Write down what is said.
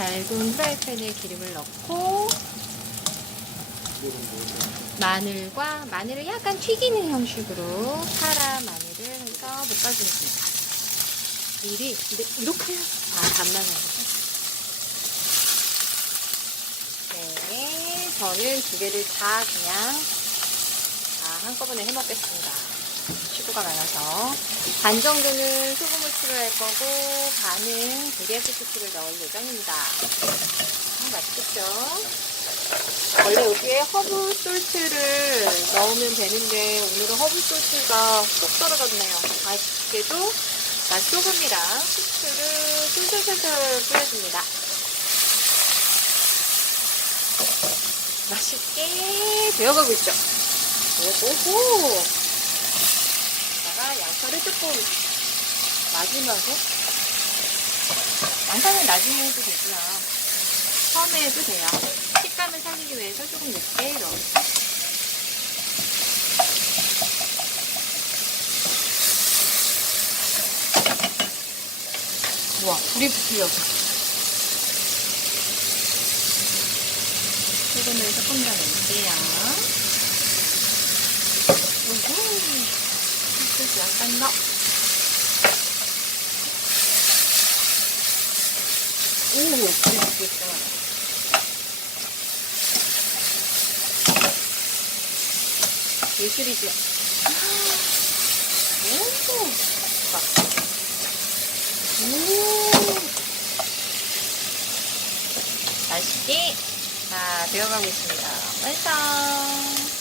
잘군 프라이팬에 기름을 넣고 마늘과 마늘을 약간 튀기는 형식으로 파라 마늘을 해서 볶아주겠습니다. 미리 이렇게 아 반만 하거든. 네, 저는 두 개를 다 그냥 다 한꺼번에 해 먹겠습니다. 식구가 많아서 반 정도는 소금을 추가할 거고 반은 데리야끼 넣을 예정입니다. 아, 맛있겠죠? 원래 여기에 허브 솔트를 넣으면 되는데 오늘은 허브 솔트가 쏙 떨어졌네요. 아쉽게도 맛소금이랑 후추를 솔솔솔솔 뿌려줍니다. 맛있게 되어가고 있죠. 다가 양파를 조금 마지막에 양파는 나중에 해도 되고요. 처음에 해도 돼요. 식감을 살리기 위해서 조금 늦게 넣어요. 우와, 불이 붙으려고. 소금을 조금 더 넣을게요. 붙겠어. 예술이죠. 오, 봐. 오. 맛있게 다 되어가고 있습니다. 완성!